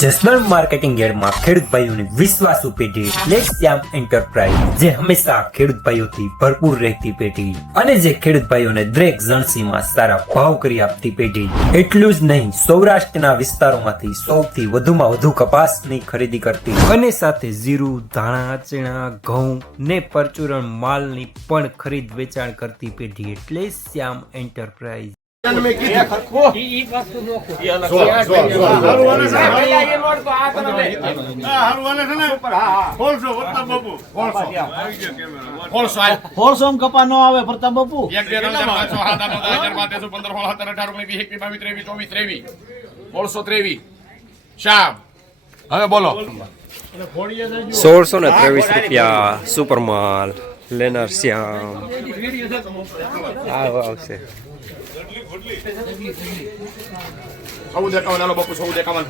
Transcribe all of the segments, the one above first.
Jasdan marketing યાર્ડમાં ખેડૂત ભાઈઓની વિશ્વાસુ પેઢી એટલે શ્યામ એન્ટરપ્રાઇઝ, જે હંમેશા ખેડૂત ભાઈઓથી ભરપૂર રહેતી પેઢી અને જે ખેડૂત ભાઈઓને દરેક જણસીમાં સારા ભાવ કરી આપતી પેઢી। એટલું જ નહીં, સૌરાષ્ટ્રના વિસ્તારોમાંથી સૌથી વધુમાં વધુ કપાસની ખરીદી કરતી અને સાથે જીરું, ધાણા, ચણા, ઘઉં ને પરચુરણ માલની પણ ખરીદ વેચાણ કરતી પેઢી એટલે શ્યામ એન્ટરપ્રાઇઝ। કપા નો આવે પ્રતાપ બાપુ 1623 શ્યામ। હવે બોલો 1623 રૂપિયા સુપર માલ લેનાર શ્યામ આવશે। 1451 હાલો બાપુ 1451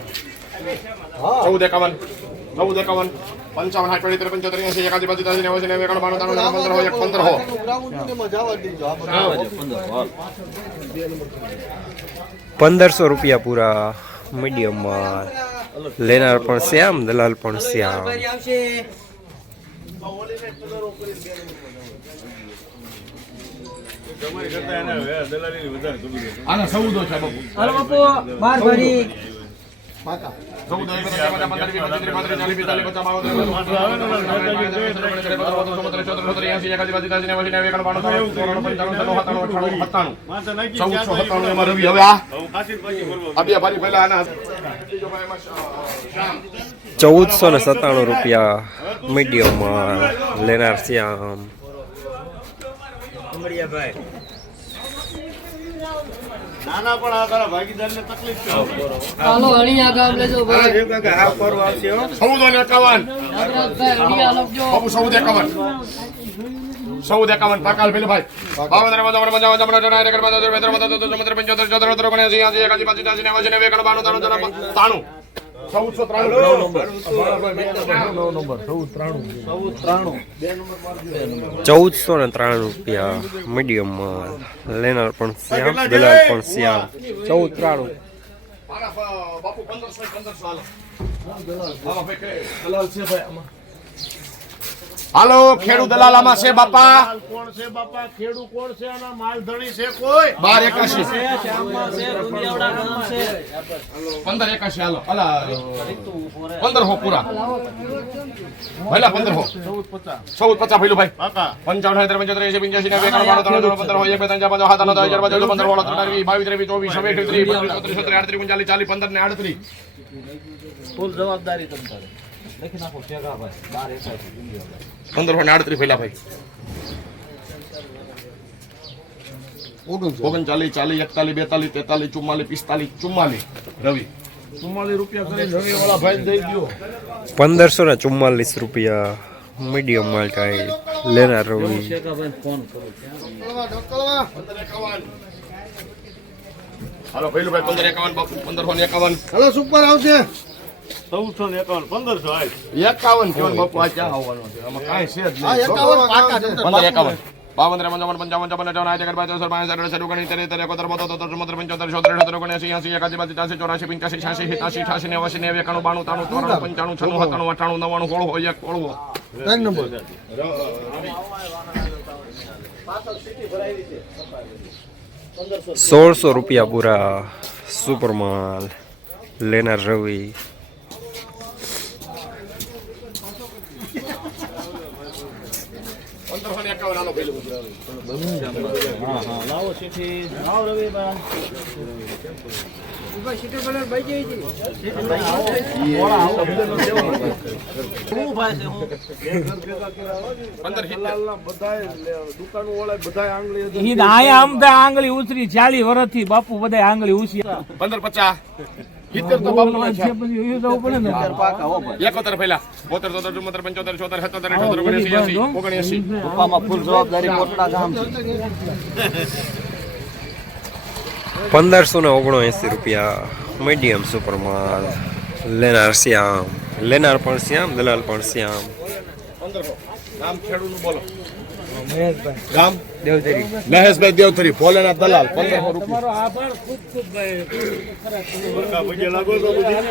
55 60 75 80 1500 રૂપિયા પૂરા મીડિયમ માલ લેનાર પણ શ્યામ, દલાલ પણ શ્યામ। આના 14 છે બાપુ। હાલો બાપુ 12 ભરી 1497 રૂપિયા મીડિયમ માલ લેનાર શ્યામ। નાના પણ આ તારા ભાગીદાર ને તકલીફ છે। હાલો હળિયા ગામ લેજો ભાઈ। આ પરવા આવશે હો 1451 નવરાજભાઈ હળિયા લખજો બાપુ 1451 પાકાલ પેલો ભાઈ 1493 રૂપિયા મીડિયમ માલ લેનાર પણ શ્યામ, દલાલ પણ શ્યામ। 1493 બાપુ 1500 હાલો ખેડૂત દલાલ આમાં છે બાપા। કોણ છે બાપા? ખેડૂ કોણ છે? આના માલ ધણી છે કોઈ? 1281 શ્યામમાં છે, રૂપિયાવડા ગામ છે। 1581 હાલો અલા 1500 પૂરા ભલા 1500 1450 ભઈલું ભાઈ કાકા 55 75 85 15 ફૂલ જવાબદારી તમારે લખી નાખો ઠેકા ભાઈ 1281 1538 ભઈલા ભાઈ 39 40 41 42 43 44 45 44 રવિ 44 રૂપિયા કરીને રવિ વાળા ભાઈ દઈ દો। 1544 રૂપિયા મીડિયમ માલ ટાઈપ લેનાર રવિ। ઠેકા ભાઈ ફોન કરો। હાલો ભઈલું ભાઈ 1551 બાપુ 1551 હાલો સુપર આવશે 1451 1500 આય 51 થયો બાપુ આ ક્યાં આવવાનો છે? આમાં કાંઈ છે જ નહીં। 51 પાકા છે 1551 52 55 55 ₹1600 રૂપિયા પૂરા સુપર માલ લેનાર રવિ। 1551 હાલો ભઈલું હા હા લાવો સીટી આવ રવિ ભાઈ ઉભા સીટો કલર ભાઈ જઈ જી મોળા આવો હું ભાઈ છે હું 15 બધાય દુકાનો વાળા બધાય આંગળી ઈ આયા આમદા આંગળી ઉતરી 40 વર્ષથી બાપુ બધાય આંગળી ઉછી 1550 70 તો બાપુ છે છે પછી ઈ તો પડે ને પાકા હો ભાઈ 71 પહેલા 72 73 74 75 77 78 પપ્પામાં ફૂલ જવાબદારી મોટલા ગામ છે। 1579 રૂપિયા મીડિયમ સુપર માલ લેનાર શ્યામ, લેનાર પણ શ્યામ, દલાલ પણ શ્યામ। 1500 નામ ખેડૂતનું બોલો ગામ મહેશભાઈ દેવથરી ભોલેનાથ દલાલ 1500 રૂપિયા તમારો આભાર ખૂબ ખૂબ ભાઈ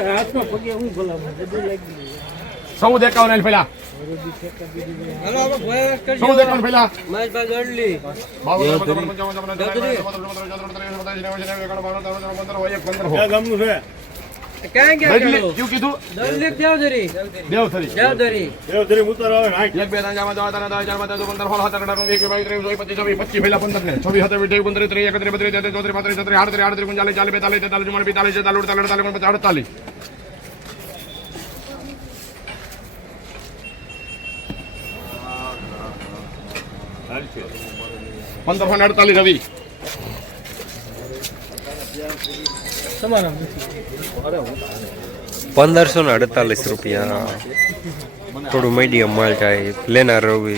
હાથમાં પગે હું ભલામણ બધું લાગી ગયું. 1451 પેલા 1451 પેલા મહેશભાઈ ગઢલી ક્યાં ગયા શું ગયો? કીધું દલિત દેવધરી દેવથરી દેવધરી એક બે ત્રણ ચાર પાંચ 25 પેલા 15 ને 26 27 29 30 31 32 33 34 35 36 38 39 40 41 42 43 44 45 46 47 48 1548 રવિ તમારા 1548 રૂપિયા થોડું મીડિયમ માલ જાય લેનાર રવિ.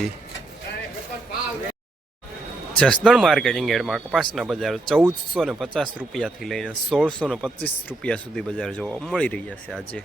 જસદણ માર્કેટિંગ યાર્ડમાં કપાસના બજાર 1450 રૂપિયાથી લઈને 1625 રૂપિયા સુધી બજાર જોવા મળી રહ્યા છે આજે.